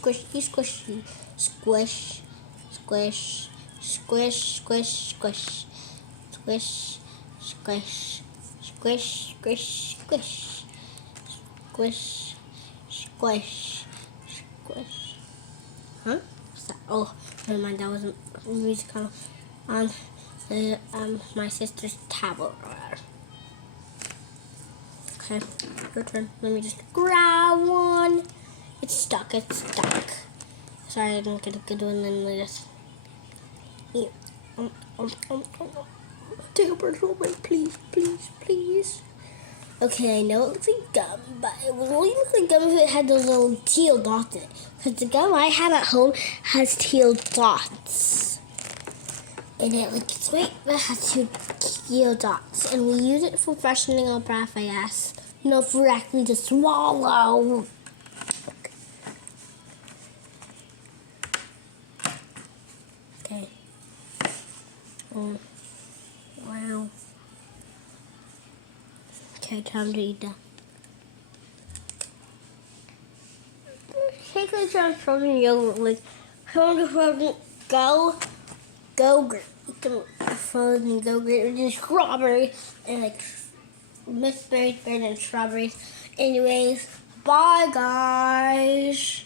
squishy, squishy, squish, squish, squish, squish, squish, squish, squish, squish, squish, squish, squish, squish, squish. Huh? Oh, never mind. That wasn't music on my sister's tablet. Okay, your turn. Let me just grab one. It's stuck. It's stuck. Sorry, I didn't get a good one. Then I just take a personal break, please, please, please. Okay, I know it looks like gum, but it would only look like gum if it had those little teal dots in it. Because the gum I have at home has teal dots in it. Like it's white, but it has two teal dots, and we use it for freshening our breath, I guess. Not for actually to swallow. Okay. Oh, wow. Okay, time to eat that. Take a chance frozen yogurt. Like, frozen go-gurt. Frozen go-gurt with just strawberries and like mixed berries, and strawberries. Anyways, bye guys.